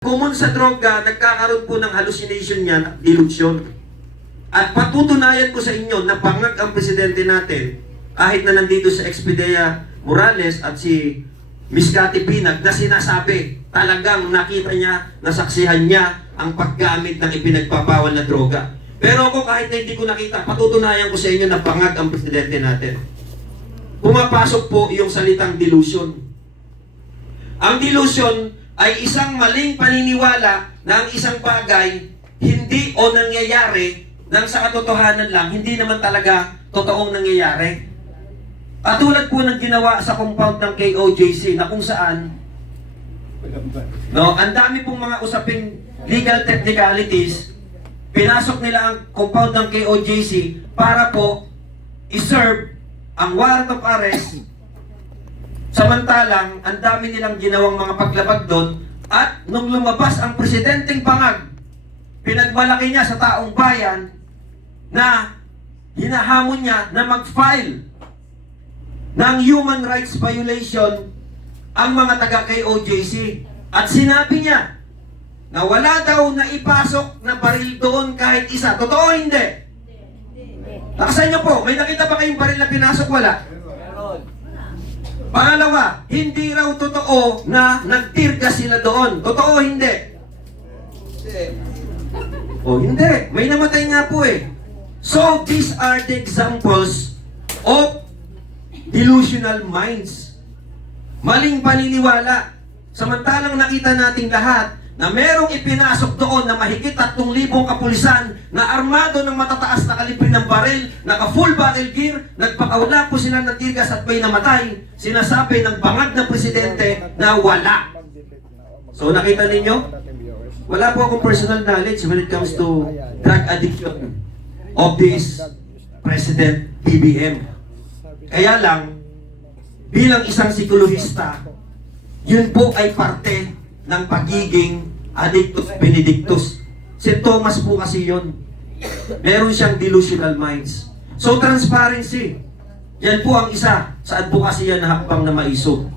Common sa droga, nagkakaroon po ng hallucination yan, delusion. At patutunayan ko sa inyo na bangag ang presidente natin, kahit na nandito sa Expedea Morales at si Miss Cathy Pinag, na sinasabi, talagang nakita niya, nasaksihan niya ang paggamit ng ipinagpapawal na droga. Pero ako kahit na hindi ko nakita, patutunayan ko sa inyo na bangag ang presidente natin. Pumapasok po yung salitang delusion. Ang delusion ay isang maling paniniwala na ang isang bagay hindi o nangyayari nang sa katotohanan lang, hindi naman talaga totoong nangyayari. Katulad po ng ginawa sa compound ng KOJC na kung saan ang dami pong mga usaping legal technicalities, pinasok nila ang compound ng KOJC para po i-serve ang warrant of arrest. Samantalang, ang dami nilang ginawang mga paglabag doon at nung lumabas ang presidenteng bangag, pinagmalaki niya sa taong bayan na hinahamon niya na mag-file ng human rights violation ang mga taga-KOJC. At sinabi niya na wala daw na ipasok na baril doon kahit isa. Totoo hindi? Nakasan niyo po, may nakita ba kayong baril na pinasok? Wala. Pangalawa, hindi raw totoo na nagtirga sila doon. Totoo hindi? Hindi. May namatay nga po eh. So, these are the examples of delusional minds. Maling paniniwala. Samantalang nakita nating lahat na merong ipinasok doon na mahigit 3,000 kapulisan na armado ng matataas na kalibre ng baril, naka-full battle gear, nagpakaula po sila ng tigas at may namatay. Sinasabi ng bangag na presidente na wala. So nakita ninyo? Wala po akong personal knowledge when it comes to drug addiction of this President BBM. Kaya lang, bilang isang psikolohista, yun po ay parte ng pagiging addictus benedictus. Si Thomas po kasi yun. Meron siyang delusional minds. So transparency, yan po ang isa sa advocacy na hakbang na maisog.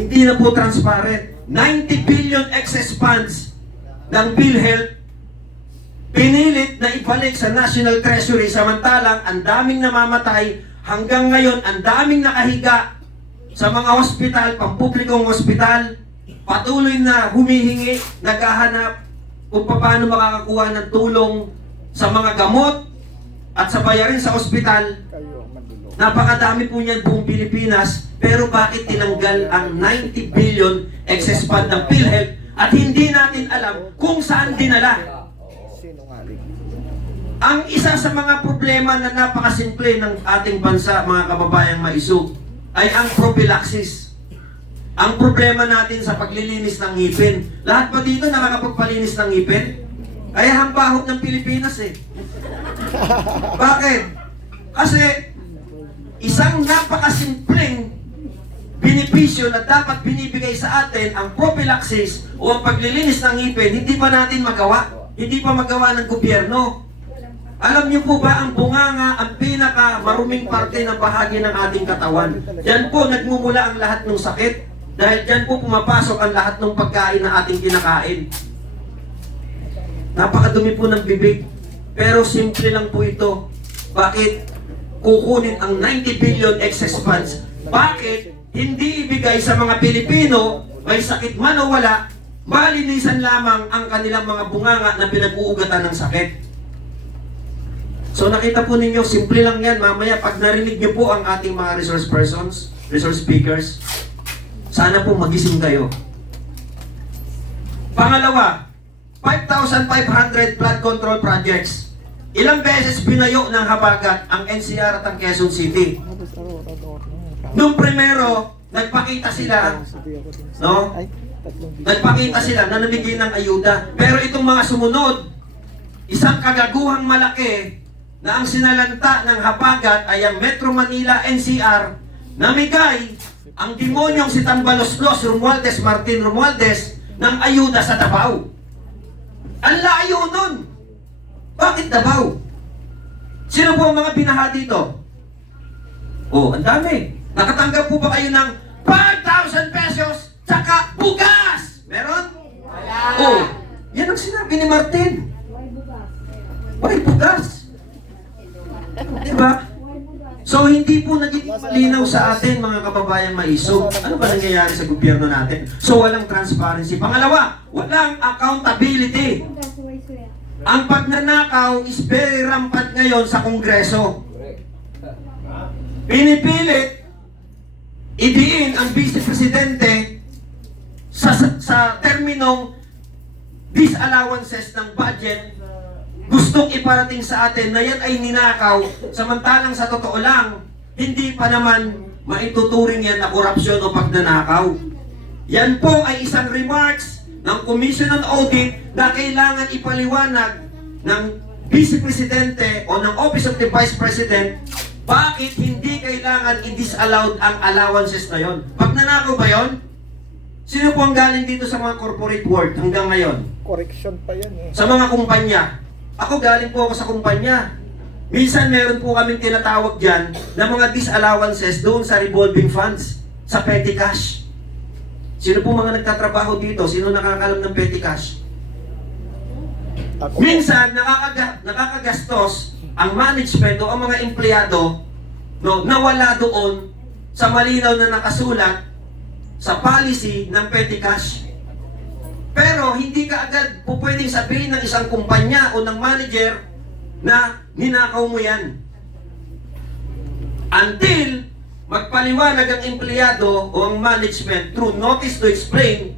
Hindi na po transparent. 90 billion excess funds ng PhilHealth pinilit na ibalik sa National Treasury, samantalang ang daming namamatay hanggang ngayon, ang daming nakahiga sa mga hospital, pampublikong hospital, patuloy na humihingi, naghahanap kung paano makakakuha ng tulong sa mga gamot at sa bayarin sa hospital. Napakadami po niyan buong Pilipinas, pero bakit tinanggal ang 90 billion excess fund ng PhilHealth at hindi natin alam kung saan dinala? Ang isa sa mga problema na napakasimple ng ating bansa, mga kababayang maisog, ay ang prophylaxis. Ang problema natin sa paglilinis ng ngipin. Lahat ba dito nakakapagpalinis ng ngipin? Kaya hambahog ng Pilipinas eh. Bakit? Kasi isang napakasimpleng benepisyo na dapat binibigay sa atin, ang prophylaxis o ang paglilinis ng ngipin, hindi pa natin magawa. Hindi pa magawa ng gobyerno. Alam niyo po ba, ang bunganga, ang pinaka maruming parte ng bahagi ng ating katawan. Diyan po nagmumula ang lahat ng sakit. Dahil diyan po pumapasok ang lahat ng pagkain na ating kinakain. Napakadumi po ng bibig. Pero simple lang po ito. Bakit kukunin ang 90 billion excess funds? Bakit hindi ibigay sa mga Pilipino, may sakit man o wala, malinisan lamang ang kanilang mga bunganga na pinag-uugatan ng sakit? So nakita po ninyo, simple lang yan. Mamaya pag narinig nyo po ang ating mga resource persons, resource speakers, sana po magising kayo. Pangalawa, 5,500 flood control projects. Ilang beses binayo ng habagat ang NCR at ang Quezon City. Nung primero, nagpakita sila, nagpakita sila na namigay ng ayuda. Pero itong mga sumunod, isang kagaguhang malaki na ang sinalanta ng habagat ay ang Metro Manila NCR, namigay ang demonyong si Tambaloslos Romualdez, Martin Romualdez, ng ayuda sa Davao. Ang layo nun! Bakit Davao? Sino po ang mga binaha dito? Ang dami. Nakatanggap po ba kayo ng 5,000 pesos tsaka bugas. Meron? Oh, yan ang sinabi ni Martin. Why bugas? Diba? So, hindi po naging malinaw sa atin, mga kababayan maisog. Ano ba nangyayari sa gobyerno natin? So, walang transparency. Pangalawa, walang accountability. Ang pagnanakaw is very rampant ngayon sa Kongreso. Pinipilit idiin ang Vice Presidente sa terminong disallowances ng budget. Gustong iparating sa atin na yan ay ninakaw, samantalang sa totoo lang, hindi pa naman maituturing yan na korupsyon o pagnanakaw. Yan po ay isang remarks ng Commission on Audit na kailangan ipaliwanag ng Vice Presidente o ng Office of the Vice President bakit hindi kailangan i-disallowed ang allowances na yon. Pagnanakaw ba yon? Sino po ang galing dito sa mga corporate world hanggang ngayon? Correction pa yan eh. Sa mga kumpanya. Ako galing po ako sa kumpanya. Minsan meron po kaming tinatawag dyan na mga disallowances doon sa revolving funds, sa petty cash. Sino po mga nagtatrabaho dito? Sino nakakalam ng petty cash? Ako, Minsan nakakagastos ang management o ang mga empleyado no, nawala doon sa malinaw na nakasulat sa policy ng petty cash. Pero hindi ka agad po pwedeng sabihin ng isang kumpanya o ng manager na ninakaw mo yan. Until magpaliwanag ang empleyado o ang management through notice to explain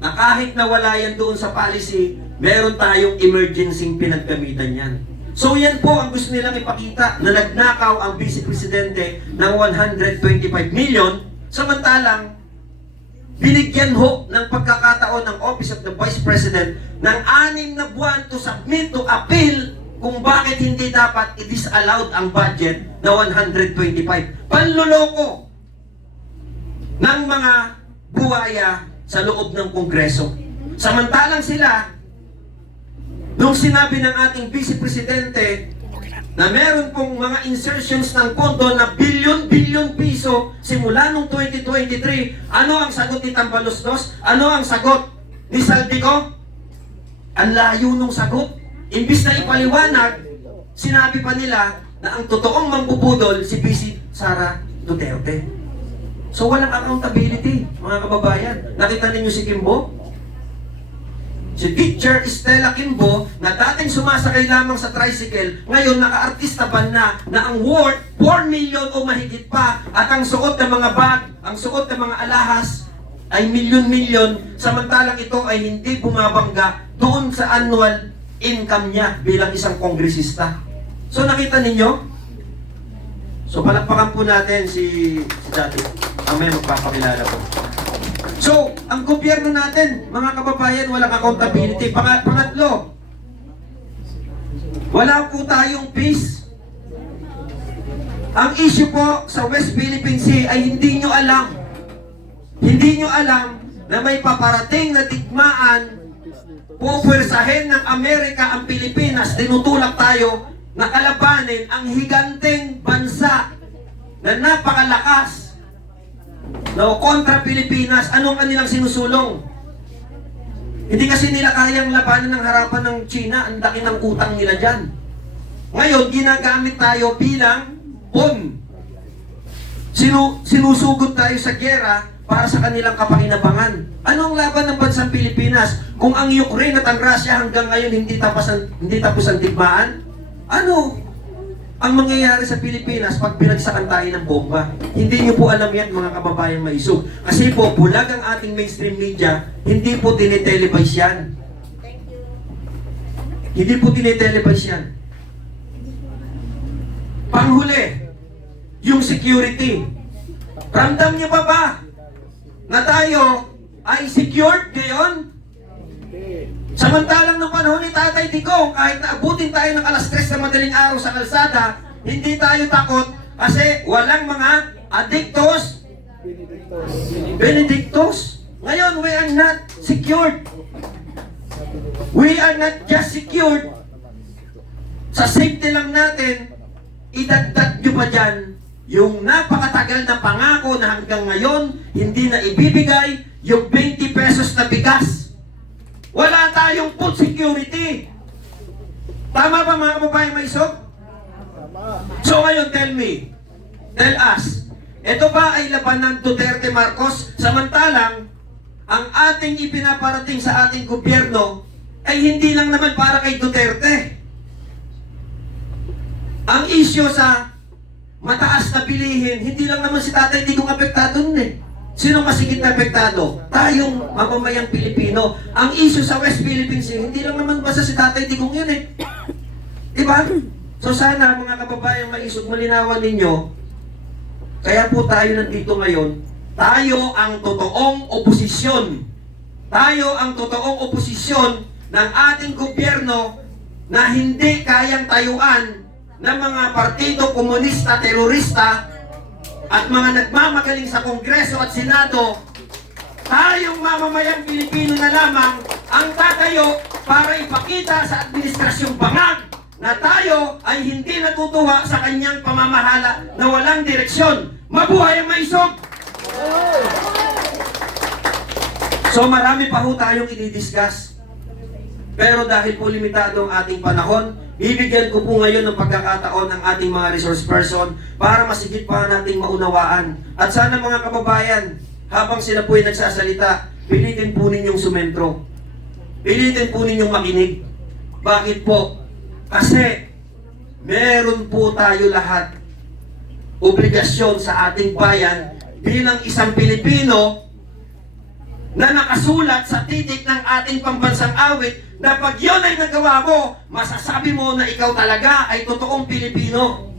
na kahit nawala yan doon sa policy, meron tayong emergency pinaggamitan yan. So yan po ang gusto nilang ipakita na nagnakaw ang Vice Presidente ng 125 million, samantalang binigyan ho ng pagkakataon ng Office of the Vice President ng 6 na buwan to submit to appeal kung bakit hindi dapat i-disallowed ang budget na 125. Panloloko ng mga buwaya sa loob ng Kongreso. Samantalang sila, nung sinabi ng ating Vice Presidente na meron pong mga insertions ng pondo na bilyon-bilyon piso simula nung 2023. Ano ang sagot ni Tambaloslos? Ano ang sagot ni Saldico? Ang layo nung sagot. Imbis na ipaliwanag, sinabi pa nila na ang totoong mangbubudol si VP Sara Duterte. So walang accountability, mga kababayan. Nakita ninyo si Kimbo? Si Teacher Estela Kimbo na dating sumasakay lamang sa tricycle, ngayon naka-artista ban na ang worth 4 million o mahigit pa at ang suot ng mga bag, ang suot ng mga alahas ay milyon-milyon, samantalang ito ay hindi bumabangga doon sa annual income niya bilang isang kongresista. So nakita ninyo? So palakpakan po natin si Dati. Mamaya magpapakilala po. So, ang gobyerno natin, mga kababayan, walang accountability. Pangatlo, wala po tayong peace. Ang issue po sa West Philippine Sea ay hindi nyo alam. Hindi nyo alam na may paparating na digmaan, pupwersahin ng Amerika ang Pilipinas, tinutulak tayo na kalabanin ang higanteng bansa na napakalakas no, kontra Pilipinas. Anong kanilang sinusulong? Hindi kasi nila kayang labanan ng harapan ng China. Ang laki ng utang nila dyan. Ngayon, ginagamit tayo bilang pawn. Sinusugot tayo sa gera para sa kanilang kapakinabangan. Anong laban ng bansang Pilipinas? Kung ang Ukraine at ang Russia hanggang ngayon hindi tapos ang digmaan, ano ang mangyayari sa Pilipinas pag binagsakan tayo ng bomba? Hindi nyo po alam yan, mga kababayan maisog. Kasi po, bulag ang ating mainstream media, hindi po tinetelevise yan. Hindi po tinetelevise yan. Panghuli, yung security. Ramdam nyo ba na tayo ay secured ngayon? Samantalang nung panahon ni Tatay Digong, kahit naabutin tayo ng alas 3 na madaling araw sa kalsada, hindi tayo takot kasi walang mga adictos, benedictos. Ngayon, we are not secured. We are not just secured. Sa safety lang natin, idagdag nyo pa dyan yung napakatagal na pangako na hanggang ngayon hindi na ibibigay, yung 20 pesos na bigas. Wala tayong food security. Tama ba mga kababayan maisog? Tama. So ngayon, tell us, ito ba ay labanan Duterte Marcos? Samantalang, ang ating ipinaparating sa ating gobyerno ay hindi lang naman para kay Duterte. Ang isyo sa mataas na bilihin, hindi lang naman si Tatay Digong apektado nun eh. Sino masigit na apektado? Tayong mamamayang Pilipino. Ang isyo sa West Philippine Sea, hindi lang naman basta si Tatay Digong yun eh. Diba? So sana mga kababayan maisog, malinawan ninyo, kaya po tayo nandito ngayon, tayo ang totoong oposisyon. Tayo ang totoong oposisyon ng ating gobyerno na hindi kayang tayuan ng mga partido komunista, terorista, at mga nagmamagaling sa Kongreso at Senado. Tayong mamamayang Pilipino na lamang ang tatayo para ipakita sa administrasyong bangag na tayo ay hindi natutuwa sa kanyang pamamahala na walang direksyon. Mabuhay ang maisog! So marami pa ho tayong i-discuss. Pero dahil po limitado ang ating panahon, bibigyan ko po ngayon ng pagkakataon ng ating mga resource person para masigit pa nating maunawaan. At sana mga kababayan, habang sila po ay nagsasalita, pilitin po ninyong sumentro. Pilitin po ninyong makinig. Bakit po? Kasi meron po tayo lahat obligasyon sa ating bayan bilang isang Pilipino na nakasulat sa titik ng ating pambansang awit na pag yun ay nagawa mo, masasabi mo na ikaw talaga ay totoong Pilipino.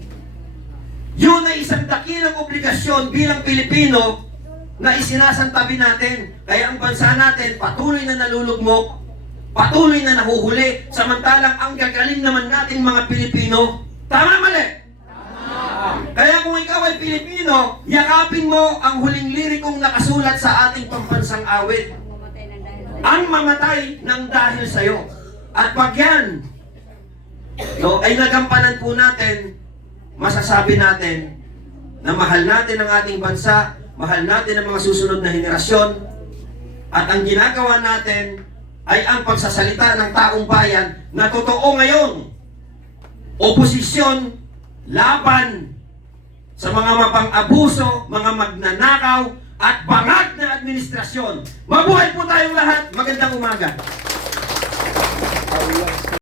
Yun ay isang dakilang obligasyon bilang Pilipino na isinasantabi natin. Kaya ang bansa natin patuloy na nalulugmok, patuloy na nahuhuli, samantalang ang gagaling naman natin mga Pilipino. Tama mali? Kaya kung ikaw ay Pilipino, yakapin mo ang huling lirikong nakasulat sa ating pambansang awit. Ang mamatay ng dahil sa'yo. At pag yan, ay nagampanan po natin, masasabi natin na mahal natin ang ating bansa, mahal natin ang mga susunod na henerasyon, at ang ginagawa natin ay ang pagsasalita ng taong bayan na totoo ngayon. Oposisyon, laban sa mga mapang-abuso, mga magnanakaw, at bangag na administrasyon. Mabuhay po tayong lahat. Magandang umaga.